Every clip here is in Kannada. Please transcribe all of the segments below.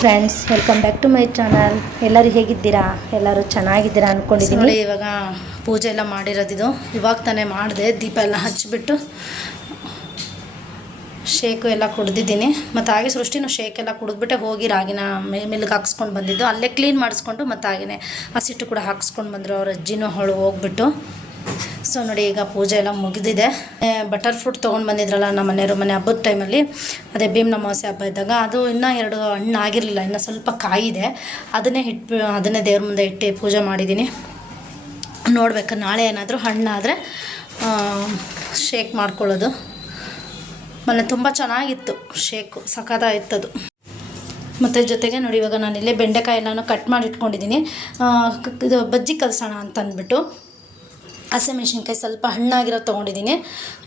Friends, welcome back to my channel. ಎಲ್ಲರೂ ಹೇಗಿದ್ದೀರಾ? ಎಲ್ಲರೂ ಚೆನ್ನಾಗಿದ್ದೀರಾ ಅಂದ್ಕೊಂಡಿದ್ದೀನಿ. ನೋಡಿ, ಇವಾಗ ಪೂಜೆ ಎಲ್ಲ ಮಾಡಿರೋದಿದು. ಇವಾಗ ತಾನೇ ಮಾಡಿದೆ. ದೀಪ ಎಲ್ಲ ಹಚ್ಚಿಬಿಟ್ಟು ಶೇಕು ಎಲ್ಲ ಕುಡ್ದಿದ್ದೀನಿ. ಮತ್ತು ಹಾಗೆ ಸೃಷ್ಟಿನೂ ಶೇಕ್ ಎಲ್ಲ ಕುಡಿದ್ಬಿಟ್ಟೆ ಹೋಗಿ ರಾಗಿನ ಮಿಲ್ಗೆ ಹಾಕ್ಸ್ಕೊಂಡು ಬಂದಿದ್ದು. ಅಲ್ಲೇ ಕ್ಲೀನ್ ಮಾಡಿಸ್ಕೊಂಡು ಮತ್ತು ಹಾಗೆಯೇ ಹಸಿಟ್ಟು ಕೂಡ ಹಾಕ್ಸ್ಕೊಂಡು ಬಂದರು. ಅವ್ರ ಅಜ್ಜಿನೂ ಹೋಗ್ಬಿಟ್ಟು. ಸೊ ನೋಡಿ, ಈಗ ಪೂಜೆ ಎಲ್ಲ ಮುಗಿದಿದೆ. ಬಟರ್ ಫ್ರೂಟ್ ತೊಗೊಂಡು ಬಂದಿದ್ರಲ್ಲ ನಮ್ಮ ಮನೆಯವರು ಮನೆ ಹಬ್ಬದ ಟೈಮಲ್ಲಿ, ಅದೇ ಭೀಮನ ಅಮಾವಾಸ್ಯೆ ಹಬ್ಬ ಇದ್ದಾಗ. ಅದು ಇನ್ನೂ 2 ಹಣ್ಣು ಆಗಿರಲಿಲ್ಲ, ಇನ್ನೂ ಸ್ವಲ್ಪ ಕಾಯಿದೆ. ಅದನ್ನೇ ದೇವ್ರ ಮುಂದೆ ಇಟ್ಟು ಪೂಜೆ ಮಾಡಿದ್ದೀನಿ. ನೋಡ್ಬೇಕು, ನಾಳೆ ಏನಾದರೂ ಹಣ್ಣಾದರೆ ಶೇಕ್ ಮಾಡ್ಕೊಳ್ಳೋದು. ಮೊನ್ನೆ ತುಂಬ ಚೆನ್ನಾಗಿತ್ತು ಶೇಕು, ಸಖತ್ತಾಗಿತ್ತದು. ಮತ್ತು ಜೊತೆಗೆ ನೋಡಿ, ಇವಾಗ ನಾನಿಲ್ಲೇ ಬೆಂಡೆಕಾಯಿ ಎಲ್ಲನೂ ಕಟ್ ಮಾಡಿ ಇಟ್ಕೊಂಡಿದ್ದೀನಿ. ಇದು ಬಜ್ಜಿ ಕಲಸೋಣ ಅಂತ ಅಂದ್ಬಿಟ್ಟು ಹಸಿಮೆಣ್ಸಿನ್ಕಾಯಿ ಸ್ವಲ್ಪ ಹಣ್ಣಾಗಿರೋ ತೊಗೊಂಡಿದ್ದೀನಿ.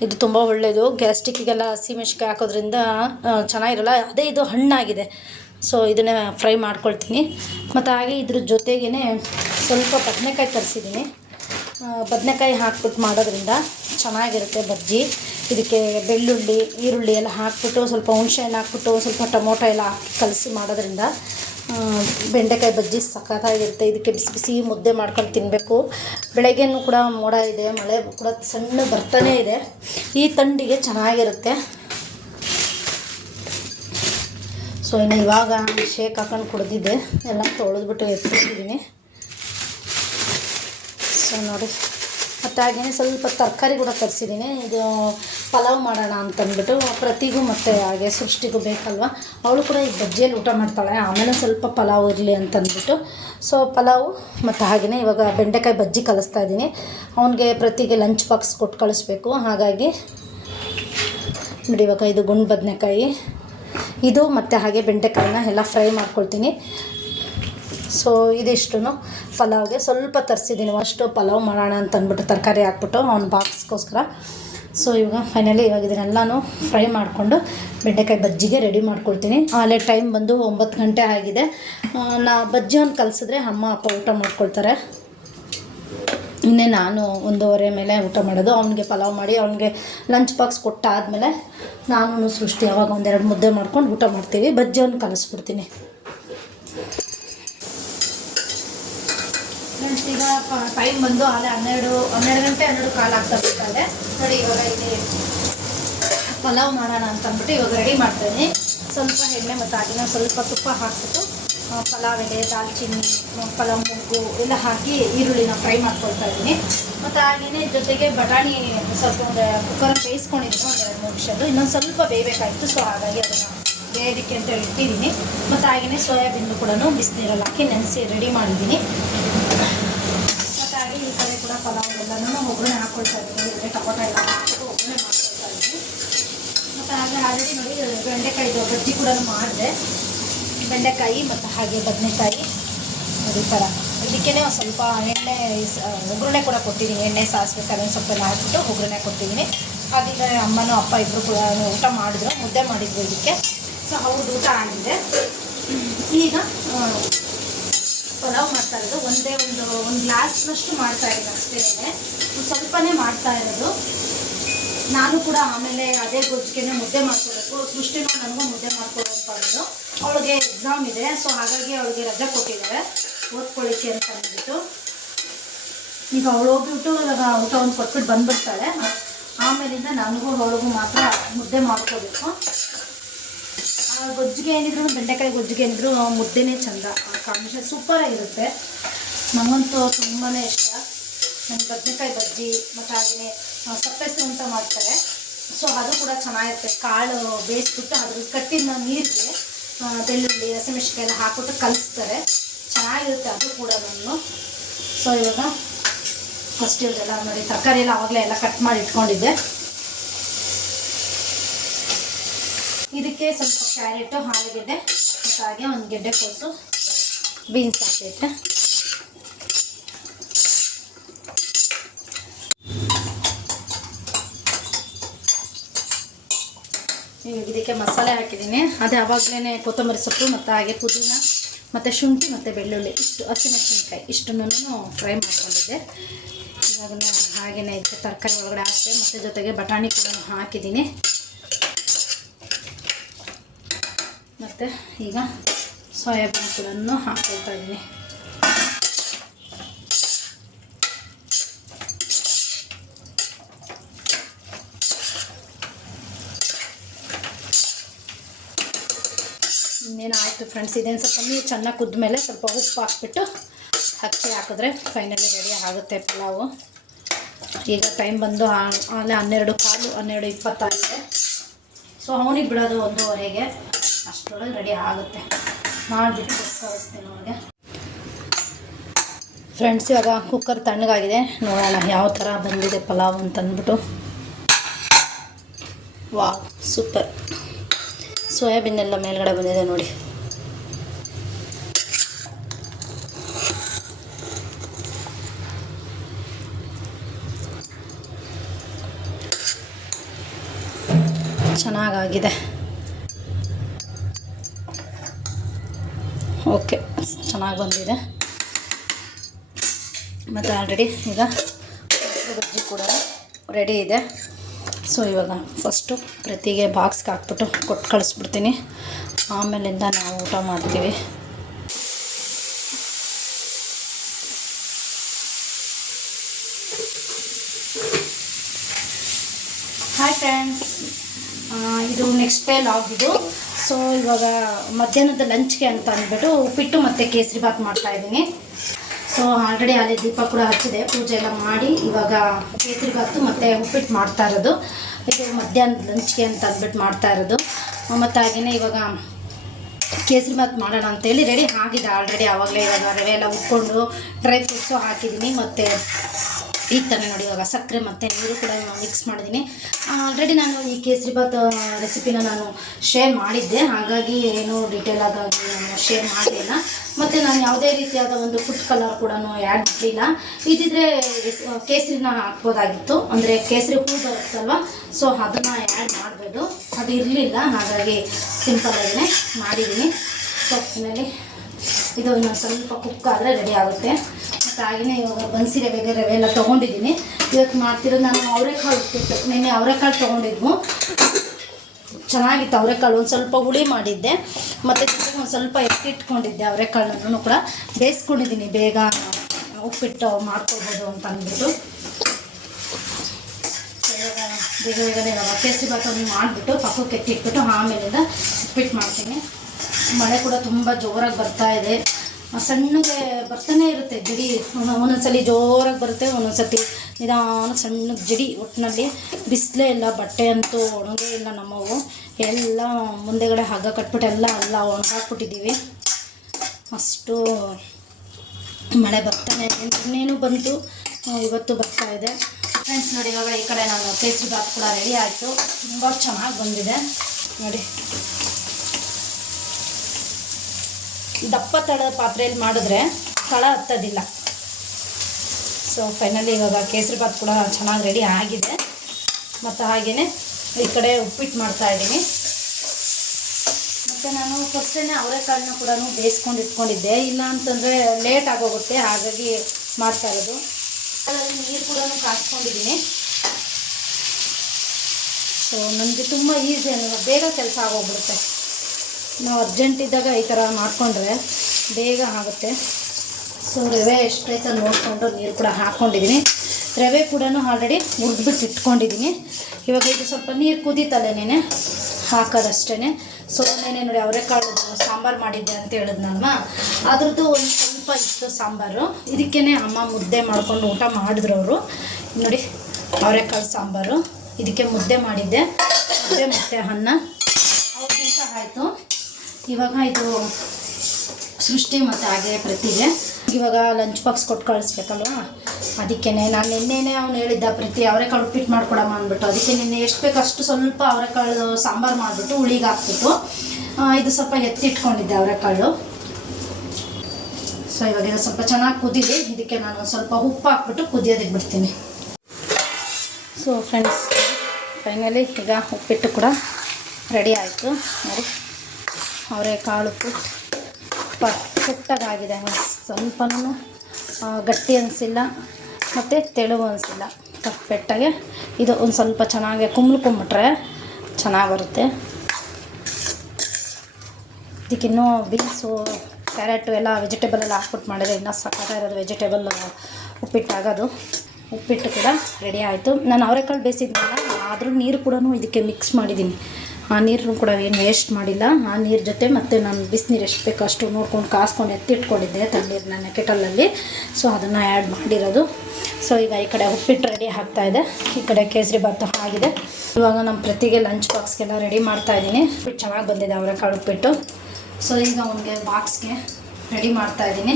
ಇದು ತುಂಬ ಒಳ್ಳೆಯದು. ಗ್ಯಾಸ್ಟ್ರಿಕ್ಕಿಗೆಲ್ಲ ಹಸಿಮೆಣ್ಸಿನ್ಕಾಯಿ ಹಾಕೋದ್ರಿಂದ ಚೆನ್ನಾಗಿರಲ್ಲ. ಅದೇ ಇದು ಹಣ್ಣಾಗಿದೆ. ಸೊ ಇದನ್ನೇ ಫ್ರೈ ಮಾಡ್ಕೊಳ್ತೀನಿ. ಮತ್ತು ಹಾಗೆ ಇದ್ರ ಜೊತೆಗೇ ಸ್ವಲ್ಪ ಬದನೆಕಾಯಿ ತರಿಸಿದ್ದೀನಿ. ಬದನೆಕಾಯಿ ಹಾಕ್ಬಿಟ್ಟು ಮಾಡೋದ್ರಿಂದ ಚೆನ್ನಾಗಿರುತ್ತೆ ಬಜ್ಜಿ. ಇದಕ್ಕೆ ಬೆಳ್ಳುಳ್ಳಿ, ಈರುಳ್ಳಿ ಎಲ್ಲ ಹಾಕ್ಬಿಟ್ಟು, ಸ್ವಲ್ಪ ಹುಣಸೆಹಣ್ಣು ಹಾಕ್ಬಿಟ್ಟು, ಸ್ವಲ್ಪ ಟೊಮೊಟೊ ಎಲ್ಲ ಹಾಕಿ ಕಲಸಿ ಮಾಡೋದ್ರಿಂದ ಬೆಂಡೆಕಾಯಿ ಬಜ್ಜಿ ಸಖತ್ತಾಗಿರುತ್ತೆ. ಇದಕ್ಕೆ ಬಿಸಿ ಬಿಸಿ ಮುದ್ದೆ ಮಾಡ್ಕೊಂಡು ತಿನ್ನಬೇಕು. ಬೆಳಗ್ಗೆನೂ ಕೂಡ ಮೋಡ ಇದೆ, ಮಳೆ ಕೂಡ ಸಣ್ಣ ಬರ್ತಾನೇ ಇದೆ. ಈ ಥಂಡಿಗೆ ಚೆನ್ನಾಗಿರುತ್ತೆ. ಸೊ ಇನ್ನು ಇವಾಗ ಶೇಕ್ ಹಾಕೊಂಡು ಕುಡ್ದಿದ್ದೆ, ಎಲ್ಲ ತೊಳೆದ್ಬಿಟ್ಟು ಎತ್ತಿಟ್ಟಿದ್ದೀನಿ. ಸೊ ನೋಡಿ, ಮತ್ತು ಹಾಗೆಯೇ ಸ್ವಲ್ಪ ತರಕಾರಿ ಕೂಡ ತರಿಸಿದ್ದೀನಿ. ಇದು ಪಲಾವ್ ಮಾಡೋಣ ಅಂತಂದ್ಬಿಟ್ಟು ಪ್ರತಿಗೂ ಮತ್ತು ಹಾಗೆ ಸೃಷ್ಟಿಗೂ ಬೇಕಲ್ವ. ಅವಳು ಕೂಡ ಈ ಬಜ್ಜಿಯಲ್ಲಿ ಊಟ ಮಾಡ್ತಾಳೆ. ಆಮೇಲೆ ಸ್ವಲ್ಪ ಪಲಾವ್ ಇರಲಿ ಅಂತಂದ್ಬಿಟ್ಟು ಸೊ ಪಲಾವು ಮತ್ತು ಹಾಗೆಯೇ ಇವಾಗ ಬೆಂಡೆಕಾಯಿ ಬಜ್ಜಿ ಕಲಿಸ್ತಾ ಇದ್ದೀನಿ. ಅವನಿಗೆ ಪ್ರತಿಗೆ ಲಂಚ್ ಬಾಕ್ಸ್ ಕೊಟ್ಟು ಕಳಿಸ್ಬೇಕು. ಹಾಗಾಗಿ ನೋಡಿ, ಇವಾಗ ಇದು ಗುಂಡು ಬದನೆಕಾಯಿ ಇದು ಮತ್ತು ಹಾಗೆ ಬೆಂಡೆಕಾಯಿನ ಎಲ್ಲ ಫ್ರೈ ಮಾಡ್ಕೊಳ್ತೀನಿ. ಸೊ ಇದಿಷ್ಟು ಪಲಾವ್ಗೆ ಸ್ವಲ್ಪ ತರಿಸಿದ್ದೀನಿ. ಅಷ್ಟು ಪಲಾವ್ ಮಾಡೋಣ ಅಂತ ಅಂದ್ಬಿಟ್ಟು ತರಕಾರಿ ಹಾಕ್ಬಿಟ್ಟು ಅವ್ನ ಬಾಕ್ಸ್ಗೋಸ್ಕರ. ಸೊ ಇವಾಗ ಇದನ್ನೆಲ್ಲನೂ ಫ್ರೈ ಮಾಡಿಕೊಂಡು ಬೆಂಡೆಕಾಯಿ ಬಜ್ಜಿಗೆ ರೆಡಿ ಮಾಡ್ಕೊಳ್ತೀನಿ. ಅಲ್ಲೇ ಟೈಮ್ ಬಂದು 9 ಗಂಟೆ ಆಗಿದೆ. ಬಜ್ಜಿ ಒಂದು ಕಲಿಸಿದ್ರೆ ಅಮ್ಮ ಅಪ್ಪ ಊಟ ಮಾಡ್ಕೊಳ್ತಾರೆ. ಇನ್ನೇ ನಾನು 1:30 ಮೇಲೆ ಊಟ ಮಾಡೋದು. ಅವನಿಗೆ ಪಲಾವ್ ಮಾಡಿ ಅವನಿಗೆ ಲಂಚ್ ಬಾಕ್ಸ್ ಕೊಟ್ಟಾದಮೇಲೆ ನಾನು ಸೃಷ್ಟಿ ಅವಾಗ 1-2 ಮುದ್ದೆ ಮಾಡ್ಕೊಂಡು ಊಟ ಮಾಡ್ತೀವಿ. ಬಜ್ಜಿ ಒಂದು ಕಲಿಸ್ಬಿಡ್ತೀನಿ. ಫ್ರೆಂಡ್ಸ್, ಈಗ ಟೈಮ್ ಬಂದು ಅಲ್ಲೇ 12 ಗಂಟೆ 12 ಆಗ್ತಾ ಬೇಕಾದ್ರೆ ನೋಡಿ, ಇವಾಗ ಇಲ್ಲಿ ಪಲಾವ್ ಮಾಡೋಣ ಅಂತಂದ್ಬಿಟ್ಟು ಇವಾಗ ರೆಡಿ ಮಾಡ್ತಾಯಿದ್ದೀನಿ. ಸ್ವಲ್ಪ ಎಣ್ಣೆ ಮತ್ತು ಹಾಗೆ ಸ್ವಲ್ಪ ತುಪ್ಪ ಹಾಕ್ಬಿಟ್ಟು ಪಲಾವ್ ಎಲೆ, ದಾಲ್ಚಿನ್ನಿ, ಪಲಾವ್ ಮೊಗ್ಗು ಎಲ್ಲ ಹಾಕಿ ಈರುಳ್ಳಿನ ಫ್ರೈ ಮಾಡ್ಕೊಳ್ತಾ ಇದ್ದೀನಿ. ಮತ್ತು ಹಾಗೆಯೇ ಜೊತೆಗೆ ಬಟಾಣಿ ಸ್ವಲ್ಪ ಕುಕ್ಕರಲ್ಲಿ ಬೇಯಿಸ್ಕೊಂಡಿದ್ದೀನಿ 1-2 ನಿಮಿಷದ್ದು. ಇನ್ನೊಂದು ಸ್ವಲ್ಪ ಬೇಯಬೇಕಾಗಿತ್ತು. ಸೊ ಹಾಗಾಗಿ ಅದನ್ನು ಬೇಯೋದಕ್ಕೆ ಅಂತ ಇಟ್ಟಿದ್ದೀನಿ. ಮತ್ತು ಹಾಗೆಯೇ ಸೋಯಾಬೀನ್ ಕೂಡ ಬಿಸಿನೀರಲ್ಲಿ ಹಾಕಿ ನೆನೆಸಿ ರೆಡಿ ಮಾಡಿದ್ದೀನಿ. ಮತ್ತು ಹಾಗೆ ಈ ಕಡೆ ಕೂಡ ಪಲಾವ್ ಎಲ್ಲನೂ ಒಗ್ಗರಣೆ ಹಾಕ್ಕೊಳ್ತಾ ಇದ್ದೀನಿ. ಟೊಮೊಟೊ ಎಲ್ಲ ಹಾಕ್ಬಿಟ್ಟು ಒಗ್ಗರಣೆ ಮಾಡ್ಕೊಳ್ತಾ ಇದ್ದೀನಿ. ಮತ್ತು ಹಾಗೆ ಆಲ್ರೆಡಿ ನೋಡಿ, ಬೆಂಡೆಕಾಯಿದು ಬಜ್ಜಿ ಕೂಡ ಮಾಡಿದೆ. ಬೆಂಡೆಕಾಯಿ ಮತ್ತು ಹಾಗೆ ಬದನೆಕಾಯಿ ಈ ಥರ ಇದಕ್ಕೇ ಒಂದು ಸ್ವಲ್ಪ ಎಣ್ಣೆ ಒಗ್ಗರಣೆ ಕೂಡ ಕೊಟ್ಟಿದ್ದೀನಿ. ಎಣ್ಣೆ ಸಾಸಿವೆ ಕರಿಬೇವು ಸೊಪ್ಪು ಎಲ್ಲ ಹಾಕ್ಬಿಟ್ಟು ಒಗ್ಗರಣೆ ಕೊಟ್ಟಿದ್ದೀನಿ. ಹಾಗೆ ಅಮ್ಮನೂ ಅಪ್ಪ ಇಬ್ಬರು ಕೂಡ ಊಟ ಮಾಡಿದ್ರು, ಮುದ್ದೆ ಮಾಡಿದ್ರು ಇದಕ್ಕೆ. ಸೊ ಅವ್ರದ್ದು ಊಟ ಆಗಿದೆ. ಈಗ ಪಲಾವ್ ಮಾಡ್ತಾ ಇರೋದು ಒಂದು ಗ್ಲಾಸ್ನಷ್ಟು ಮಾಡ್ತಾ ಇದ್ದೀನಿ ಅಷ್ಟೇ. ಸ್ವಲ್ಪನೇ ಮಾಡ್ತಾ ಇರೋದು. ನಾನು ಕೂಡ ಆಮೇಲೆ ಅದೇ ಗೊಜ್ಜಿಗೆ ಮುದ್ದೆ ಮಾಡ್ಕೊಬೇಕು. ಸೃಷ್ಟಿನೂ ನನಗೂ ಮುದ್ದೆ ಮಾಡ್ಕೊಡೋದು. ಅವಳಿಗೆ ಎಕ್ಸಾಮ್ ಇದೆ. ಸೊ ಹಾಗಾಗಿ ಅವಳಿಗೆ ರಜೆ ಕೊಟ್ಟಿದ್ದಾರೆ ಓದ್ಕೊಳ್ಳಿಕ್ಕೆ ಅಂತ ಅಂದ್ಬಿಟ್ಟು. ಈಗ ಅವಳು ಹೋಗ್ಬಿಟ್ಟು ಇವಾಗ ಊಟ ಒಂದು ಕೊಟ್ಬಿಟ್ಟು ಬಂದುಬಿಡ್ತಾಳೆ. ಆಮೇಲಿಂದ ನನಗೂ ಅವಳಿಗೂ ಮಾತ್ರ ಮುದ್ದೆ ಮಾಡ್ಕೋಬೇಕು. ಗೊಜ್ಜಿಗೆ ಏನಿದ್ರು, ಬೆಂಡೆಕಾಯಿ ಗೊಜ್ಜಿಗೆ ಏನಿದ್ರು ಮುದ್ದೆನೇ ಚೆಂದ. ಕಾಂಬಿನೇಷನ್ ಸೂಪರಾಗಿರುತ್ತೆ. ನನಗಂತೂ ತುಂಬಾ ಇಷ್ಟ. ನನ್ನ ಬದನೆಕಾಯಿ ಬಜ್ಜಿ ಮತ್ತು ಹಾಗೆಯೇ ಸಪ್ಪೆಸರು ಅಂತ ಮಾಡ್ತಾರೆ. ಸೊ ಅದು ಕೂಡ ಚೆನ್ನಾಗಿರುತ್ತೆ. ಕಾಳು ಬೇಯಿಸ್ಬಿಟ್ಟು ಅದ್ರ ಕಟ್ಟಿನ ನೀರಿಗೆ ಬೆಳ್ಳುಳ್ಳಿ, ಹಸಿಮೆಣ್ಸಿನ್ಕಾಯಿ ಎಲ್ಲ ಹಾಕ್ಬಿಟ್ಟು ಕಲಿಸ್ತಾರೆ. ಚೆನ್ನಾಗಿರುತ್ತೆ ಅದು ಕೂಡ. ಸೊ ಇವಾಗ ಫಸ್ಟ್ ಇವೆಲ್ಲ ನೋಡಿ, ತರಕಾರಿ ಎಲ್ಲ ಆವಾಗಲೇ ಎಲ್ಲ ಕಟ್ ಮಾಡಿ ಇಟ್ಕೊಂಡಿದ್ದೆ. ಇದಕ್ಕೆ ಸ್ವಲ್ಪ ಕ್ಯಾರೆಟು, ಆಲೂಗೆಡ್ಡೆ ಮತ್ತು ಹಾಗೆ ಒಂದು ಗೆಡ್ಡೆಕೋಸು, ಬೀನ್ಸ್ ಹಾಕೈತೆ. ಇವಾಗ ಇದಕ್ಕೆ ಮಸಾಲೆ ಹಾಕಿದ್ದೀನಿ. ಅದೇ ಆವಾಗಲೇ ಕೊತ್ತಂಬರಿ ಸೊಪ್ಪು ಮತ್ತು ಹಾಗೆ ಪುದೀನ ಮತ್ತು ಶುಂಠಿ ಮತ್ತು ಬೆಳ್ಳುಳ್ಳಿ, ಇಷ್ಟು ಹಸಿಮೆಣಸಿನ್ಕಾಯಿ ಇಷ್ಟನ್ನು ಫ್ರೈ ಮಾಡ್ಕೊಂಡಿದ್ದೆ. ಇವಾಗ ಹಾಗೆಯೇ ಇದಕ್ಕೆ ತರಕಾರಿ ಒಳಗಡೆ ಹಾಕ್ತೆ. ಮತ್ತು ಜೊತೆಗೆ ಬಟಾಣಿ ಕೂಡ ಹಾಕಿದ್ದೀನಿ. ಮತ್ತು ಈಗ ಸೋಯಾಬೀನ್ ಕೂಡ ಹಾಕ್ಕೊಳ್ತಾ ಇದ್ದೀನಿ. ಇನ್ನೇನು ಆಯಿತು ಫ್ರೆಂಡ್ಸ್. ಇದೇನು ಸ್ವಲ್ಪ ನೀರು ಚೆನ್ನಾಗಿ ಕುದ್ದ ಮೇಲೆ ಸ್ವಲ್ಪ ಉಪ್ಪು ಹಾಕ್ಬಿಟ್ಟು ಅಕ್ಕಿ ಹಾಕಿದ್ರೆ ಫೈನಲಿ ರೆಡಿ ಆಗುತ್ತೆ ಪಲಾವು. ಈಗ ಟೈಮ್ ಬಂದು ಆಲೆ 12:20 ಆಗಿದೆ. ಸೊ ಅವನಿಗೆ ಬಿಡೋದು 1:30ಗೆ, ಅಷ್ಟರೊಳಗೆ ರೆಡಿ ಆಗುತ್ತೆ. ಮಾಡಿಬಿಟ್ಟು ಬಸ್ ಕಳಿಸ್ತೀನಿ ಅವನಿಗೆ. ಫ್ರೆಂಡ್ಸ್ ಇವಾಗ ಕುಕ್ಕರ್ ತಣ್ಣಗಾಗಿದೆ, ನೋಡೋಣ ಯಾವ ಥರ ಬಂದಿದೆ ಪಲಾವ್ ಅಂತಂದ್ಬಿಟ್ಟು. Wow, super. ಸೋಯಾಬೀನ್ ಎಲ್ಲ ಮೇಲ್ಗಡೆ ಬಂದಿದೆ ನೋಡಿ. ಚೆನ್ನಾಗಾಗಿದೆ. ಓಕೆ, ಚೆನ್ನಾಗಿ ಬಂದಿದೆ. ಮತ್ತು ಆಲ್ರೆಡಿ ಈಗ ಬಜ್ಜಿ ಕೂಡ ರೆಡಿ ಇದೆ. ಸೊ ಇವಾಗ ಫಸ್ಟು ಪ್ರತಿಗೆ ಬಾಕ್ಸ್ಗೆ ಹಾಕ್ಬಿಟ್ಟು ಕೊಟ್ಟು ಕಳಿಸ್ಬಿಡ್ತೀನಿ. ಆಮೇಲಿಂದ ನಾವು ಊಟ ಮಾಡ್ತೀವಿ. ಹಾಯ್ ಫ್ರೆಂಡ್ಸ್, ಇದು ನೆಕ್ಸ್ಟ್ ಡೇ ಲಾಗ್ ಇದು. ಸೊ ಇವಾಗ ಮಧ್ಯಾಹ್ನದ ಲಂಚ್ಗೆ ಅಂತ ಅಂದ್ಬಿಟ್ಟು ಉಪ್ಪಿಟ್ಟು ಮತ್ತು ಕೇಸರಿ ಬಾತ್ ಮಾಡ್ತಾಯಿದ್ದೀನಿ. ಸೊ ಆಲ್ರೆಡಿ ಅಲ್ಲಿ ದೀಪ ಕೂಡ ಹಚ್ಚಿದೆ, ಪೂಜೆ ಎಲ್ಲ ಮಾಡಿ ಇವಾಗ ಕೇಸರಿ ಬಾತು ಮತ್ತು ಉಪ್ಪಿಟ್ಟು ಮಾಡ್ತಾ ಇರೋದು. ಇದು ಮಧ್ಯಾಹ್ನದ ಲಂಚ್ಗೆ ಅಂತ ಅಂದ್ಬಿಟ್ಟು ಮಾಡ್ತಾ ಇರೋದು. ಮತ್ತು ಹಾಗೆಯೇ ಇವಾಗ ಕೇಸರಿ ಬಾತ್ ಮಾಡೋಣ ಅಂತೇಳಿ ರೆಡಿ ಆಗಿದೆ ಆಲ್ರೆಡಿ. ಆವಾಗಲೇ ಇವಾಗ ರವೆ ಎಲ್ಲ ಉಟ್ಕೊಂಡು ಡ್ರೈ ಫ್ರೂಟ್ಸು ಹಾಕಿದ್ದೀನಿ. ಮತ್ತು ಈಗ ತಾನೇ ನೋಡಿ ಇವಾಗ ಸಕ್ಕರೆ ಮತ್ತು ನೀರು ಕೂಡ ಮಿಕ್ಸ್ ಮಾಡಿದ್ದೀನಿ. ಆಲ್ರೆಡಿ ನಾನು ಈ ಕೇಸರಿ ಬಾತ್ ರೆಸಿಪಿನ ನಾನು ಶೇರ್ ಮಾಡಿದ್ದೆ, ಹಾಗಾಗಿ ಏನೂ ಡೀಟೇಲ್ ಆಗಿ ನಾನು ಶೇರ್ ಮಾಡಲಿಲ್ಲ. ಮತ್ತು ನಾನು ಯಾವುದೇ ರೀತಿಯಾದ ಒಂದು ಫುಡ್ ಕಲರ್ ಕೂಡ ಆ್ಯಡ್ ಮಾಡಲಿಲ್ಲ. ಇದ್ದಿದ್ರೆ ಕೇಸರಿನ ಹಾಕ್ಬೋದಾಗಿತ್ತು, ಅಂದರೆ ಕೇಸರಿ ಹೂ ಬರುತ್ತಲ್ವ, ಸೊ ಅದನ್ನು ಆ್ಯಡ್ ಮಾಡ್ಬೋದು. ಅದು ಇರಲಿಲ್ಲ, ಹಾಗಾಗಿ ಸಿಂಪಲ್ಲಾಗಿಯೇ ಮಾಡಿದ್ದೀನಿ. ಸೊ ಫೈನಲಿ ಇದು ಇನ್ನೊಂದು ಸ್ವಲ್ಪ ಕುಕ್ ಆದರೆ ರೆಡಿ ಆಗುತ್ತೆ. ಮತ್ತು ಹಾಗೆಯೇ ಇವಾಗ ಬನ್ಸಿ ರವೆ ಎಲ್ಲ ತೊಗೊಂಡಿದ್ದೀನಿ. ಇವತ್ತು ಮಾಡ್ತಿರೋದು ನಾನು ಅವರೆಕಾಳು ಉಪ್ಪಿಟ್ಟು. ನಿನ್ನೆ ಅವರೆಕಾಳು ತೊಗೊಂಡಿದ್ವು, ಚೆನ್ನಾಗಿತ್ತು ಅವರೆಕಾಳು. ಒಂದು ಸ್ವಲ್ಪ ಹುಳಿ ಮಾಡಿದ್ದೆ, ಮತ್ತು ಜೊತೆಗೆ ಒಂದು ಸ್ವಲ್ಪ ಎತ್ತಿಟ್ಕೊಂಡಿದ್ದೆ. ಅವರೆಕಾಳನ್ನು ಕೂಡ ಬೇಯಿಸ್ಕೊಂಡಿದ್ದೀನಿ, ಬೇಗ ಉಪ್ಪಿಟ್ಟು ಮಾಡ್ಕೊಳ್ಬೋದು ಅಂತ ಅಂದ್ಬಿಟ್ಟು. ಬೇಗನೆ ಕೇಸರಿ ಬಾತನ್ನು ಮಾಡಿಬಿಟ್ಟು ಪಕ್ಕಕ್ಕೆ ಎತ್ತಿಟ್ಬಿಟ್ಟು ಆಮೇಲಿಂದ ಉಪ್ಪಿಟ್ಟು ಮಾಡ್ತೀನಿ. ಮಳೆ ಕೂಡ ತುಂಬ ಜೋರಾಗಿ ಬರ್ತಾ ಇದೆ. ಸಣ್ಣಗೆ ಬರ್ತಾನೆ ಇರುತ್ತೆ ಜಡಿ. ಒಂದೊಂದ್ಸಲಿ ಜೋರಾಗಿ ಬರುತ್ತೆ, ಒಂದೊಂದ್ಸತಿ ನಿಧಾನ ಸಣ್ಣಗೆ ಜಡಿ. ಒಟ್ಟಿನಲ್ಲಿ ಬಿಸಿಲೇ ಇಲ್ಲ, ಬಟ್ಟೆ ಅಂತೂ ಒಣಗೇ ಇಲ್ಲ ನಮ್ಮವು. ಎಲ್ಲ ಮುಂದೆಗಡೆ ಹಗ್ಗ ಕಟ್ಬಿಟ್ಟು ಎಲ್ಲ ಒಣಗಾಕ್ಬಿಟ್ಟಿದ್ದೀವಿ. ಅಷ್ಟು ಮಳೆ ಬರ್ತಾನೆ. ಇನ್ನೇನು ಬಂತು, ಇವತ್ತು ಬರ್ತಾ ಇದೆ. ಫ್ರೆಂಡ್ಸ್ ನೋಡಿ, ಇವಾಗ ಈ ಕಡೆ ನಾನು ಕೇಸರಿ ಬಾತ್ ಕೂಡ ರೆಡಿ ಆಯಿತು. ತುಂಬ ಚೆನ್ನಾಗಿ ಬಂದಿದೆ ನೋಡಿ. ದಪ್ಪ ತಳದ ಪಾತ್ರೆಯಲ್ಲಿ ಮಾಡಿದ್ರೆ ತಳ ಹತ್ತೋದಿಲ್ಲ. ಸೊ ಫೈನಲಿ ಇವಾಗ ಕೇಸರಿ ಬಾತ್ ಕೂಡ ಚೆನ್ನಾಗಿ ರೆಡಿ ಆಗಿದೆ. ಮತ್ತು ಹಾಗೆಯೇ ಈ ಕಡೆ ಉಪ್ಪಿಟ್ಟು ಮಾಡ್ತಾಯಿದ್ದೀನಿ. ಮತ್ತು ನಾನು ಫಸ್ಟೇ ಅವರೆಕಾಳನ್ನ ಕೂಡ ಬೇಯಿಸ್ಕೊಂಡು ಇಟ್ಕೊಂಡಿದ್ದೆ, ಇಲ್ಲ ಅಂತಂದರೆ ಲೇಟ್ ಆಗೋಗುತ್ತೆ, ಹಾಗಾಗಿ ಮಾಡ್ತಾ ಇರೋದು. ಅದರಲ್ಲಿ ನೀರು ಕೂಡ ಕಾಯಿಸ್ಕೊಂಡಿದ್ದೀನಿ. ಸೊ ನನಗೆ ತುಂಬ ಈಸಿ ಅನ್ನೋ, ಬೇಗ ಕೆಲಸ ಆಗೋಗ್ಬಿಡುತ್ತೆ. ನಾವು ಅರ್ಜೆಂಟ್ ಇದ್ದಾಗ ಈ ಥರ ಮಾಡಿಕೊಂಡ್ರೆ ಬೇಗ ಆಗುತ್ತೆ. ಸೊ ರವೆ ಎಷ್ಟೈತೆ ನೋಡಿಕೊಂಡು ನೀರು ಕೂಡ ಹಾಕ್ಕೊಂಡಿದ್ದೀನಿ. ರವೆ ಕೂಡ ಆಲ್ರೆಡಿ ಹುರಿದ್ಬಿಟ್ಟು ಇಟ್ಕೊಂಡಿದ್ದೀನಿ. ಇವಾಗ ಇದು ಸ್ವಲ್ಪ ನೀರು ಕುದೀತಲ್ಲೇನೆ ಹಾಕೋದಷ್ಟೇ. ಸೊ ನೆನೆ ನೋಡಿ ಅವರೆಕಾಳು ಸಾಂಬಾರು ಮಾಡಿದ್ದೆ ಅಂತ ಹೇಳಿದ್ನಲ್ವ, ಅದ್ರದ್ದು ಒಂದು ಸ್ವಲ್ಪ ಇತ್ತು ಸಾಂಬಾರು. ಇದಕ್ಕೇ ಅಮ್ಮ ಮುದ್ದೆ ಮಾಡ್ಕೊಂಡು ಊಟ ಮಾಡಿದ್ರು ಅವರು. ನೋಡಿ ಅವರೆಕಾಳು ಸಾಂಬಾರು, ಇದಕ್ಕೆ ಮುದ್ದೆ ಮಾಡಿದ್ದೆ. ಮುದ್ದೆ ಮತ್ತು ಅನ್ನ ಅವ್ರಿಗಿಂತ ಆಯಿತು. ಇವಾಗ ಇದು ಸೃಷ್ಟಿ ಮತ್ತು ಹಾಗೆ ಪ್ರತಿಗೆ ಇವಾಗ ಲಂಚ್ ಬಾಕ್ಸ್ ಕೊಟ್ಟು ಕಳಿಸ್ಬೇಕಲ್ವ, ಅದಕ್ಕೇ ನಾನು ನಿನ್ನೆನೇ ಅವ್ನು ಹೇಳಿದ್ದ ಪ್ರತಿ ಅವರೆಕಾಳು ಉಪ್ಪಿಟ್ಟು ಮಾಡ್ಕೊಡಮ್ಮ ಅಂದ್ಬಿಟ್ಟು. ಅದಕ್ಕೆ ನಿನ್ನೆ ಎಷ್ಟು ಬೇಕು ಅಷ್ಟು ಸ್ವಲ್ಪ ಅವರೆಕಾಳು ಸಾಂಬಾರು ಮಾಡಿಬಿಟ್ಟು ಹುಳಿಗೆ ಹಾಕ್ಬಿಟ್ಟು ಇದು ಸ್ವಲ್ಪ ಎತ್ತಿಟ್ಕೊಂಡಿದ್ದೆ ಅವರೆಕಾಳು. ಸೊ ಇವಾಗ ಇದು ಸ್ವಲ್ಪ ಚೆನ್ನಾಗಿ ಕುದೀಲಿ, ಇದಕ್ಕೆ ನಾನು ಸ್ವಲ್ಪ ಉಪ್ಪು ಹಾಕ್ಬಿಟ್ಟು ಕುದಿಯೋದಕ್ಕೆ ಬಿಡ್ತೀನಿ. ಸೊ ಫ್ರೆಂಡ್ಸ್ ಫೈನಲಿ ಈಗ ಉಪ್ಪಿಟ್ಟು ಕೂಡ ರೆಡಿ ಆಯಿತು ನೋಡಿ. ಅವರೆಕಾಳು ಉಪ್ಪಿಟ್ಟು ಪರ್ಫೆಕ್ಟಾಗಿದೆ. ಸ್ವಲ್ಪನೂ ಗಟ್ಟಿ ಅನಿಸಿಲ್ಲ ಮತ್ತು ತೆಳುವು ಅನಿಸಿಲ್ಲ, ಪರ್ಫೆಕ್ಟಾಗಿ. ಇದು ಒಂದು ಸ್ವಲ್ಪ ಚೆನ್ನಾಗಿ ಕುಂಬ್ಬಿಟ್ರೆ ಚೆನ್ನಾಗಿ ಬರುತ್ತೆ. ಇದಕ್ಕಿನ್ನೂ ಬೀನ್ಸು ಕ್ಯಾರೆಟು ಎಲ್ಲ ವೆಜಿಟೇಬಲ್ ಎಲ್ಲ ಹಾಕ್ಬಿಟ್ಟು ಮಾಡಿದ್ರೆ ಇನ್ನೂ ಸಖತ್ತಾಗಿರೋದು ವೆಜಿಟೇಬಲ್ ಉಪ್ಪಿಟ್ಟಾಗೋದು. ಉಪ್ಪಿಟ್ಟು ಕೂಡ ರೆಡಿ ಆಯಿತು. ನಾನು ಅವರೆಕಾಳು ಬೇಯಿಸಿದ್ನಲ್ಲ, ಆದರೂ ನೀರು ಕೂಡ ಇದಕ್ಕೆ ಮಿಕ್ಸ್ ಮಾಡಿದ್ದೀನಿ. ಆ ನೀರನ್ನು ಕೂಡ ಏನು ವೇಸ್ಟ್ ಮಾಡಿಲ್ಲ. ಆ ನೀರು ಜೊತೆ ಮತ್ತು ನಾನು ಬಿಸಿನೀರು ಎಷ್ಟು ಬೇಕೋ ಅಷ್ಟು ನೋಡ್ಕೊಂಡು ಕಾಸ್ಕೊಂಡು ಎತ್ತಿಟ್ಕೊಂಡಿದ್ದೆ ತಣ್ಣೀರನ್ನ ಕೆಟಲಲ್ಲಿ. ಸೊ ಅದನ್ನು ಆ್ಯಡ್ ಮಾಡಿರೋದು. ಸೊ ಈಗ ಈ ಕಡೆ ಉಪ್ಪಿಟ್ಟು ರೆಡಿ ಆಗ್ತಾಯಿದೆ, ಈ ಕಡೆ ಕೇಸರಿ ಭಾತ್ ಆಗಿದೆ. ಇವಾಗ ನಮ್ಮ ಪ್ರತಿಗೆ ಲಂಚ್ ಬಾಕ್ಸ್ಗೆಲ್ಲ ರೆಡಿ ಮಾಡ್ತಾಯಿದ್ದೀನಿ. ಉಪ್ಪಿಟ್ಟು ಚೆನ್ನಾಗಿ ಬಂದಿದೆ ಅವರೆಕಾಳು ಉಪ್ಪಿಟ್ಟು. ಸೊ ಈಗ ಅವನಿಗೆ ಬಾಕ್ಸ್ಗೆ ರೆಡಿ ಮಾಡ್ತಾಯಿದ್ದೀನಿ.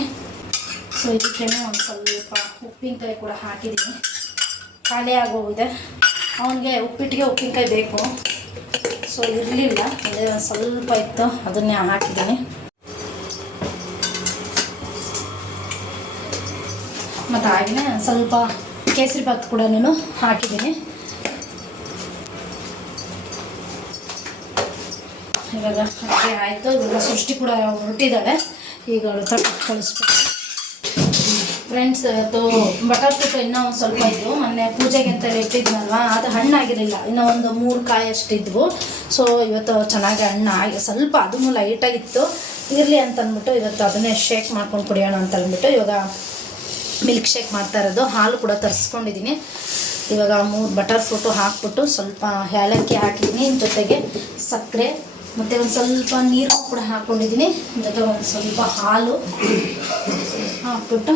ಸೊ ಇದಕ್ಕೇ ಒಂದು ಸ್ವಲ್ಪ ಉಪ್ಪಿನಕಾಯಿ ಕೂಡ ಹಾಕಿದ್ದೀನಿ. ಖಾಲಿ ಆಗೋಗಿದೆ. ಅವನಿಗೆ ಉಪ್ಪಿಟ್ಟಿಗೆ ಉಪ್ಪಿನಕಾಯಿ ಬೇಕು. ಸೊ ಇರಲಿಲ್ಲ, ಅದೇ ಒಂದು ಸ್ವಲ್ಪ ಇತ್ತು, ಅದನ್ನೇ ಹಾಕಿದ್ದೀನಿ. ಮತ್ತು ಹಾಗೆಯೇ ಸ್ವಲ್ಪ ಕೇಸರಿ ಭಾತ್ ಕೂಡ ಹಾಕಿದ್ದೀನಿ. ಇವಾಗ ಅಡುಗೆ ಆಯಿತು. ಇವಾಗ ಸೃಷ್ಟಿ ಕೂಡ ಹೊರಟಿದ್ದಾಳೆ. ಈಗ ಕಳಿಸ್ಬೇಕು. ಫ್ರೆಂಡ್ಸ್, ಇವತ್ತು ಬಟರ್ ಫ್ರೂಟ್ ಇನ್ನೂ ಒಂದು ಸ್ವಲ್ಪ ಇದ್ವು. ಮೊನ್ನೆ ಪೂಜೆಗೆ ಅಂತ ಇಟ್ಟಿದ್ನಲ್ವ, ಅದು ಹಣ್ಣಾಗಿರಲಿಲ್ಲ. ಇನ್ನೂ ಒಂದು 3 ಕಾಯಿ ಅಷ್ಟಿದ್ವು. ಸೊ ಇವತ್ತು ಚೆನ್ನಾಗಿ ಹಣ್ಣಾಗಿ ಸ್ವಲ್ಪ ಅದನ್ನು ಲೈಟಾಗಿತ್ತು. ಇರಲಿ ಅಂತಂದ್ಬಿಟ್ಟು ಇವತ್ತು ಅದನ್ನೇ ಶೇಕ್ ಮಾಡ್ಕೊಂಡು ಕುಡಿಯೋಣ ಅಂತ ಅಂದ್ಬಿಟ್ಟು ಇವಾಗ ಮಿಲ್ಕ್ ಶೇಕ್ ಮಾಡ್ತಾ ಇರೋದು. ಹಾಲು ಕೂಡ ತರಿಸ್ಕೊಂಡಿದ್ದೀನಿ. ಇವಾಗ 3 ಬಟರ್ ಫ್ರೂಟು ಹಾಕ್ಬಿಟ್ಟು ಸ್ವಲ್ಪ ಏಲಕ್ಕಿ ಹಾಕಿದ್ದೀನಿ, ಜೊತೆಗೆ ಸಕ್ಕರೆ ಮತ್ತು ಒಂದು ಸ್ವಲ್ಪ ನೀರು ಕೂಡ ಹಾಕ್ಕೊಂಡಿದ್ದೀನಿ. ಜೊತೆ ಒಂದು ಸ್ವಲ್ಪ ಹಾಲು ಹಾಕ್ಬಿಟ್ಟು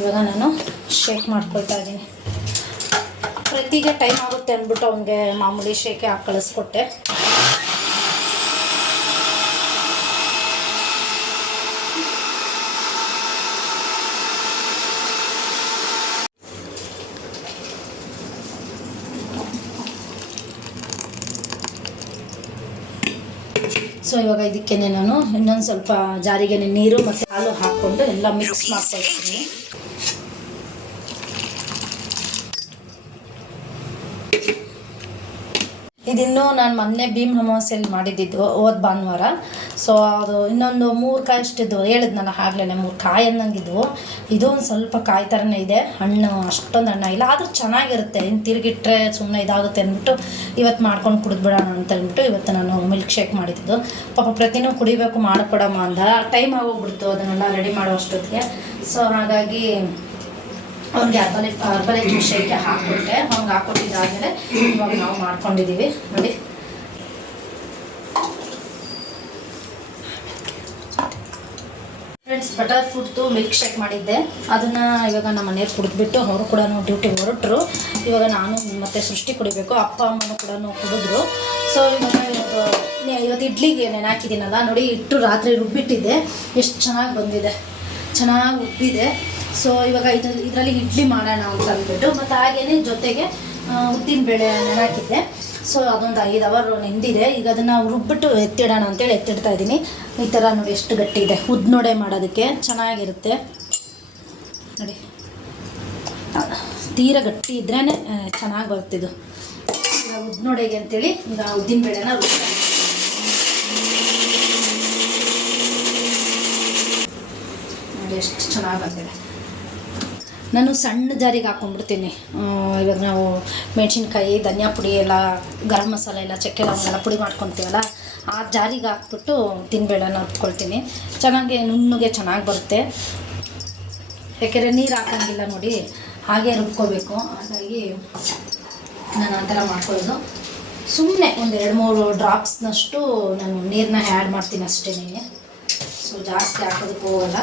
ಇವಾಗ ನಾನು ಶೇಕ್ ಮಾಡ್ಕೊಳ್ತಾ ಇದ್ದೀನಿ. ಪ್ರತಿಗೆ ಟೈಮ್ ಆಗುತ್ತೆ ಅಂದ್ಬಿಟ್ಟು ಅವನಿಗೆ ಮಾಮೂಲಿ ಶೇಕೆ ಹಾಕಿ ಕಳಿಸ್ಕೊಟ್ಟೆ. ಸೊ ಇವಾಗ ಇದಕ್ಕೆ ನಾನು ಇನ್ನೊಂದು ಸ್ವಲ್ಪ ಜಾರಿಗೆ ನೀರು ಮತ್ತು ಹಾಲು ಹಾಕ್ಕೊಂಡು ಎಲ್ಲ ಮಿಕ್ಸ್ ಮಾಡ್ಕೊಳ್ತೀನಿ. ಇದಿನ್ನೂ ನಾನು ಮೊನ್ನೆ ಭೀಮ್ ಅಮಾವಾಸ್ಯೆಯಲ್ಲಿ ಮಾಡಿದ್ದಿದ್ದು ಹೋದ ಭಾನುವಾರ. ಸೊ ಅದು ಇನ್ನೊಂದು 3 ಕಾಯಿ ಅಷ್ಟಿದ್ದು ಹೇಳಿದ್ನಲ್ಲ ಆಗಲೇ 3 ಕಾಯಿ ಅನ್ನಂಗಿದ್ವು. ಇದು ಒಂದು ಸ್ವಲ್ಪ ಕಾಯಿ ಥರನೇ ಇದೆ, ಹಣ್ಣು ಅಷ್ಟೊಂದು ಹಣ್ಣಾಗಿಲ್ಲ, ಆದರೂ ಚೆನ್ನಾಗಿರುತ್ತೆ. ಇನ್ನು ತಿರುಗಿಟ್ರೆ ಸುಮ್ಮನೆ ಇದಾಗುತ್ತೆ ಅಂದ್ಬಿಟ್ಟು ಇವತ್ತು ಮಾಡ್ಕೊಂಡು ಕುಡಿದ್ಬಿಡೋಣ ಅಂತ ಅಂದ್ಬಿಟ್ಟು ಇವತ್ತು ನಾನು ಮಿಲ್ಕ್ ಶೇಕ್ ಮಾಡಿದ್ದು. ಪಾಪ ಪ್ರತಿನೂ ಕುಡಿಬೇಕು ಮಾಡಿಕೊಡಮ್ಮ ಅಂದ. ಟೈಮ್ ಆಗೋಗ್ಬಿಡ್ತು ಅದನ್ನೆಲ್ಲ ರೆಡಿ ಮಾಡೋ ಅಷ್ಟೊತ್ತಿಗೆ. ಸೊ ಹಾಗಾಗಿ ಅವ್ನಿಗೆ ಅರ್ಬಲೈಟ್ ಶೇಕೆ ಹಾಕ್ಬಿಟ್ಟೆ. ಅವ್ನಿಗೆ ಹಾಕ್ಕೊಟ್ಟಿದ್ದಾದಮೇಲೆ ಇವಾಗ ನಾವು ಮಾಡ್ಕೊಂಡಿದ್ದೀವಿ ನೋಡಿ. ಫ್ರೆಂಡ್ಸ್, ಬಟರ್ ಫ್ರೂಟ್ದು ಮಿಲ್ಕ್ ಶೇಕ್ ಮಾಡಿದ್ದೆ. ಅದನ್ನು ಇವಾಗ ನಮ್ಮ ಮನೆಯವ್ರು ಕುಡಿದ್ಬಿಟ್ಟು ಅವರು ಕೂಡ ಡ್ಯೂಟಿಗೆ ಹೊರಟರು. ಇವಾಗ ನಾನು ಮತ್ತು ಸೃಷ್ಟಿ ಕುಡಿಬೇಕು. ಅಪ್ಪ ಅಮ್ಮನೂ ಕೂಡ ಕುಡಿದ್ರು. ಸೊ ಇವತ್ತು ಇಡ್ಲಿಗೆ ನಾನು ಹಾಕಿದ್ದೀನಲ್ಲ ನೋಡಿ, ಹಿಟ್ಟು ರಾತ್ರಿ ರುಬ್ಬಿಟ್ಟಿದ್ದೆ. ಎಷ್ಟು ಚೆನ್ನಾಗಿ ಬಂದಿದೆ, ಚೆನ್ನಾಗಿ ಉಬ್ಬಿದೆ. ಸೊ ಇವಾಗ ಇದರಲ್ಲಿ ಇಡ್ಲಿ ಮಾಡೋಣ ಅಂತ ಅಂದ್ಬಿಟ್ಟು, ಮತ್ತು ಹಾಗೇ ಜೊತೆಗೆ ಉದ್ದಿನಬೇಳೆ ನೆನಾಕಿದ್ದೆ. ಸೊ ಅದೊಂದು 5 ಅವರ್ ನೆಂದಿದೆ. ಈಗ ಅದನ್ನು ರುಬ್ಬಿಟ್ಟು ಎತ್ತಿಡೋಣ ಅಂತೇಳಿ ಎತ್ತಿಡ್ತಾ ಇದ್ದೀನಿ. ಈ ಥರ ನೋಡಿ ಎಷ್ಟು ಗಟ್ಟಿ ಇದೆ. ಉದ್ನೋಡೆ ಮಾಡೋದಕ್ಕೆ ಚೆನ್ನಾಗಿರುತ್ತೆ ನೋಡಿ. ತೀರ ಗಟ್ಟಿ ಇದ್ರೇ ಚೆನ್ನಾಗಿ ಬರ್ತಿದ್ದು. ಈಗ ಉದ್ನೋಡೆಗೆ ಅಂತೇಳಿ ಈಗ ಉದ್ದಿನಬೇಳೆನ ರುಬ್ಬಿದೆ. ನೋಡಿ ಎಷ್ಟು ಚೆನ್ನಾಗಿ ಬಂದಿದೆ. ನಾನು ಸಣ್ಣ ಜಾರಿಗೆ ಹಾಕ್ಕೊಂಡ್ಬಿಡ್ತೀನಿ. ಇವಾಗ ನಾವು ಮೆಣಸಿನ್ಕಾಯಿ, ಧನಿಯಾ ಪುಡಿ ಎಲ್ಲ, ಗರಂ ಮಸಾಲೆ ಎಲ್ಲ, ಚಕ್ಕೆ ಲವಂಗ ಪುಡಿ ಮಾಡ್ಕೊತೀವಲ್ಲ, ಆ ಜಾರಿಗೆ ಹಾಕ್ಬಿಟ್ಟು ಉದ್ದಿನಬೇಳೆನ ರುಬ್ಕೊಳ್ತೀನಿ. ಚೆನ್ನಾಗಿ ನುಣ್ಣಗೆ ಚೆನ್ನಾಗಿ ಬರುತ್ತೆ. ಯಾಕೆಂದರೆ ನೀರು ಹಾಕೋಂಗಿಲ್ಲ ನೋಡಿ, ಹಾಗೆ ರುಬ್ಕೋಬೇಕು. ಹಾಗಾಗಿ ನಾನು ಆ ಥರ ಮಾಡ್ಕೊಳ್ಳೋದು. ಸುಮ್ಮನೆ ಒಂದು 2-3 ಡ್ರಾಪ್ಸ್ನಷ್ಟು ನಾನು ನೀರನ್ನ ಆ್ಯಡ್ ಮಾಡ್ತೀನಿ ಅಷ್ಟೇ. ಸೊ ಜಾಸ್ತಿ ಹಾಕೋದಕ್ಕೆ ಹೋಗಲ್ಲ.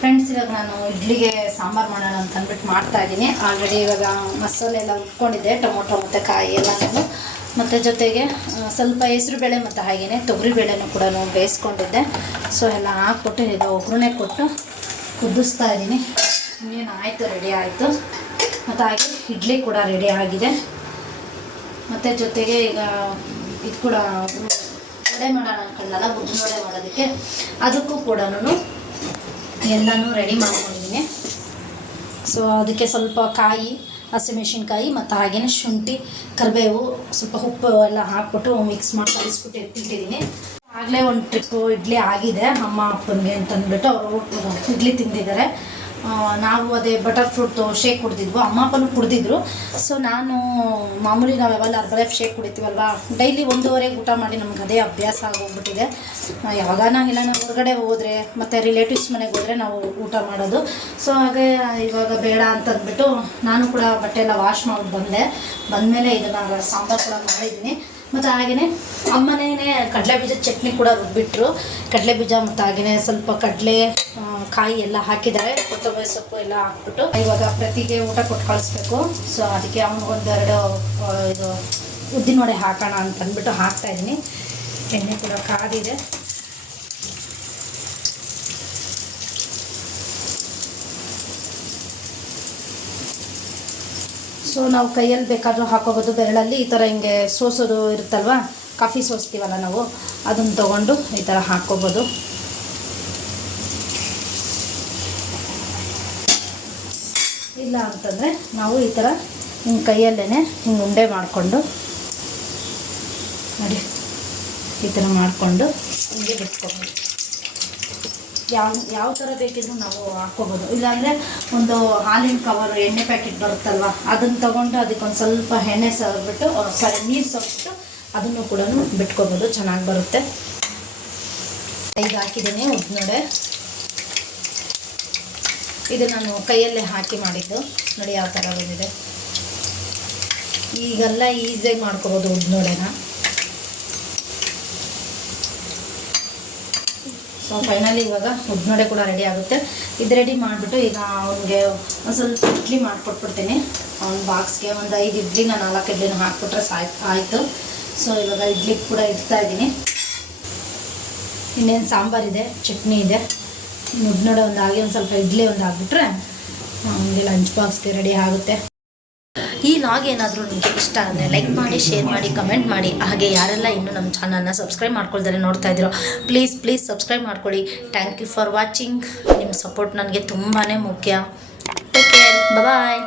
ಫ್ರೆಂಡ್ಸ್, ಇವಾಗ ನಾನು ಇಡ್ಲಿಗೆ ಸಾಂಬಾರು ಮಾಡೋಣ ಅಂತ ಅಂದ್ಬಿಟ್ಟು ಮಾಡ್ತಾಯಿದ್ದೀನಿ. ಆಲ್ರೆಡಿ ಇವಾಗ ಮಸಾಲೆ ಎಲ್ಲ ಉಟ್ಕೊಂಡಿದ್ದೆ, ಟೊಮೊಟೊ ಮತ್ತು ಕಾಯಿ ಎಲ್ಲನೂ, ಮತ್ತು ಜೊತೆಗೆ ಸ್ವಲ್ಪ ಹೆಸರುಬೇಳೆ ಮತ್ತು ಹಾಗೆಯೇ ತೊಗರಿಬೇಳೆನೂ ಕೂಡ ಬೇಯಿಸ್ಕೊಂಡಿದ್ದೆ. ಸೊ ಎಲ್ಲ ಹಾಕ್ಬಿಟ್ಟು ಇದು ಒಗ್ಗರಣೆ ಕೊಟ್ಟು ಕುದಿಸ್ತಾ ಇದ್ದೀನಿ. ಇನ್ನೇನು ಆಯಿತು, ರೆಡಿ ಆಯಿತು. ಮತ್ತು ಹಾಗೆ ಇಡ್ಲಿ ಕೂಡ ರೆಡಿ ಆಗಿದೆ. ಮತ್ತು ಜೊತೆಗೆ ಈಗ ಇದು ಕೂಡ ವಡೆ ಮಾಡೋಣ ಅಂದ್ಕೊಂಡಲ್ಲ, ಉದ್ದಿನ ವಡೆ ಮಾಡೋದಕ್ಕೆ, ಅದಕ್ಕೂ ಕೂಡ ಎಲ್ಲನೂ ರೆಡಿ ಮಾಡ್ಕೊಂಡಿದ್ದೀನಿ. ಸೊ ಅದಕ್ಕೆ ಸ್ವಲ್ಪ ಕಾಯಿ, ಹಸಿಮೆಣಸಿನ್ಕಾಯಿ ಮತ್ತು ಹಾಗೆಯೇ ಶುಂಠಿ, ಕರಿಬೇವು, ಸ್ವಲ್ಪ ಉಪ್ಪು ಎಲ್ಲ ಹಾಕ್ಬಿಟ್ಟು ಮಿಕ್ಸ್ ಮಾಡಿ ಕಲಿಸ್ಬಿಟ್ಟು ಎತ್ತಿಟ್ಟಿದ್ದೀನಿ. ಆಗಲೇ ಒಂದು ಟ್ರಿಪ್ಪು ಇಡ್ಲಿ ಆಗಿದೆ ಅಮ್ಮ ಅಪ್ಪನಿಗೆ ಅಂತಂದ್ಬಿಟ್ಟು ಅವರು ಇಡ್ಲಿ ತಿಂದಿದ್ದಾರೆ. ನಾವು ಅದೇ ಬಟರ್ ಫ್ರೂಟ್ ಶೇಕ್ ಕುಡ್ದಿದ್ವು, ಅಮ್ಮ ಅಪ್ಪನೂ ಕುಡ್ದಿದ್ರು. ಸೊ ನಾನು ಮಾಮೂಲಿ ನಾವು ಯಾವೆಲ್ಲ ಅರ್ಬಲೈಫ್ ಶೇಕ್ ಕುಡಿತೀವಲ್ವ, ಡೈಲಿ 1:30 ಊಟ ಮಾಡಿ ನಮ್ಗೆ ಅದೇ ಅಭ್ಯಾಸ ಆಗೋಗ್ಬಿಟ್ಟಿದೆ. ಯಾವಾಗಾನ ಇಲ್ಲ ನಾವು ಹೊರಗಡೆ ಹೋದರೆ ಮತ್ತು ರಿಲೇಟಿವ್ಸ್ ಮನೆಗೆ ಹೋದರೆ ನಾವು ಊಟ ಮಾಡೋದು. ಸೊ ಹಾಗೆ ಇವಾಗ ಬೇಡ ಅಂತಂದ್ಬಿಟ್ಟು ನಾನು ಕೂಡ ಬಟ್ಟೆ ಎಲ್ಲ ವಾಶ್ ಮಾಡಿ ಬಂದಮೇಲೆ ಇದನ್ನು ಸಾಂಬಾರು ಕೂಡ ಮಾಡಿದ್ದೀನಿ. ಮತ್ತು ಹಾಗೆಯೇ ಅಮ್ಮನೇ ಕಡಲೆಬೀಜ ಚಟ್ನಿ ಕೂಡ ರುಬ್ಬಿಟ್ರು. ಕಡಲೆಬೀಜ ಮತ್ತು ಹಾಗೆಯೇ ಸ್ವಲ್ಪ ಕಡಲೆ ಕಾಯಿ ಎಲ್ಲ ಹಾಕಿದ್ದಾರೆ, ಕೊತ್ತಂಬರಿ ಸೊಪ್ಪು ಎಲ್ಲ ಹಾಕ್ಬಿಟ್ಟು ಇವಾಗ ಪ್ರತಿಗೆ ಊಟ ಕೊಟ್ಟು ಕಳಿಸ್ಬೇಕು. ಸೊ ಅದಕ್ಕೆ ಅವನಿಗೊಂದೆರಡು ಇದು ಉದ್ದಿನ ವಡೆ ಹಾಕೋಣ ಅಂತಂದ್ಬಿಟ್ಟು ಹಾಕ್ತಾಯಿದ್ದೀನಿ. ಎಣ್ಣೆ ಕೂಡ ಕಾದಿದೆ. ಸೊ ನಾವು ಕೈಯಲ್ಲಿ ಬೇಕಾದರೂ ಹಾಕೋಬೋದು, ಬೆರಳಲ್ಲಿ ಈ ಥರ ಹಿಂಗೆ ಸೋಸೋದು ಇರುತ್ತಲ್ವ, ಕಾಫಿ ಸೋಸ್ತೀವಲ್ಲ ನಾವು, ಅದನ್ನು ತೊಗೊಂಡು ಈ ಥರ ಹಾಕ್ಕೋಬೋದು. ಇಲ್ಲ ಅಂತಂದರೆ ನಾವು ಈ ಥರ ಹಿಂಗೆ ಕೈಯಲ್ಲೇ ಹಿಂಗೆ ಉಂಡೆ ಮಾಡಿಕೊಂಡು ನೋಡಿ ಈ ಥರ ಮಾಡಿಕೊಂಡು ಹಿಂಗೆ ಬಿಟ್ಕೊಬೋದು. ಯಾವ ಥರ ಬೇಕಿದ್ರೂ ನಾವು ಹಾಕ್ಕೋಬೋದು. ಇಲ್ಲಾಂದರೆ ಒಂದು ಹಾಲಿನ ಕವರು ಎಣ್ಣೆ ಪ್ಯಾಕೆಟ್ ಬರುತ್ತಲ್ವ, ಅದನ್ನು ತೊಗೊಂಡು ಅದಕ್ಕೊಂದು ಸ್ವಲ್ಪ ಎಣ್ಣೆ ಸವರ್ಬಿಟ್ಟು ನೀರು ಸವರ್ಬಿಟ್ಟು ಅದನ್ನು ಕೂಡ ಬಿಟ್ಕೋಬೋದು, ಚೆನ್ನಾಗಿ ಬರುತ್ತೆ. ಈಗ ಹಾಕಿದ್ದೀನಿ ಉದ್ದಿನವಡೆ. ಇದು ನಾನು ಕೈಯಲ್ಲೇ ಹಾಕಿ ಮಾಡಿದ್ದು, ನೋಡಿ ಯಾವ ಥರ ಬಂದಿದೆ. ಈಗೆಲ್ಲ ಈಸಿಯಾಗಿ ಮಾಡ್ಕೋಬೋದು ಉದ್ದಿನವಡೆನ. ಸೊ ಫೈನಲಿ ಇವಾಗ ಉದ್ದಿನವಡೆ ಕೂಡ ರೆಡಿ ಆಗುತ್ತೆ. ಇದು ರೆಡಿ ಮಾಡಿಬಿಟ್ಟು ಈಗ ಅವನಿಗೆ ಒಂದು ಸ್ವಲ್ಪ ಇಡ್ಲಿ ಮಾಡಿಕೊಟ್ಬಿಡ್ತೀನಿ. ಅವ್ನ ಬಾಕ್ಸ್ಗೆ ಒಂದು 5 ಇಡ್ಲಿನ 4 ಇಡ್ಲಿನ ಹಾಕ್ಬಿಟ್ರೆ ಆಯಿತು. ಸೊ ಇವಾಗ ಇಡ್ಲಿ ಕೂಡ ಇಡ್ತಾಯಿದ್ದೀನಿ. ಇನ್ನೇನು ಸಾಂಬಾರಿದೆ, ಚಟ್ನಿ ಇದೆ, ಉದ್ದಿನವಡೆ ಒಂದು ಹಾಗೆ ಒಂದು ಸ್ವಲ್ಪ ಇಡ್ಲಿ ಒಂದು ಹಾಕ್ಬಿಟ್ರೆ ಅವನಿಗೆ ಲಂಚ್ ಬಾಕ್ಸ್ಗೆ ರೆಡಿ ಆಗುತ್ತೆ. ಈ ಲಾಗ್ ಏನಾದರೂ ನಿಮಗೆ ಇಷ್ಟ ಆದರೆ ಲೈಕ್ ಮಾಡಿ, ಶೇರ್ ಮಾಡಿ, ಕಮೆಂಟ್ ಮಾಡಿ. ಹಾಗೆ ಯಾರೆಲ್ಲ ಇನ್ನೂ ನಮ್ಮ ಚಾನಲ್ನ ಸಬ್ಸ್ಕ್ರೈಬ್ ಮಾಡ್ಕೊಳ್ತಾರೆ ನೋಡ್ತಾ ಇದ್ದೀರೋ ಪ್ಲೀಸ್ ಸಬ್ಸ್ಕ್ರೈಬ್ ಮಾಡ್ಕೊಳ್ಳಿ. Thank you for watching. ನಿಮ್ಮ ಸಪೋರ್ಟ್ ನನಗೆ ತುಂಬಾ ಮುಖ್ಯ. ಟೇಕ್ ಕೇರ್, ಬಾಯ್.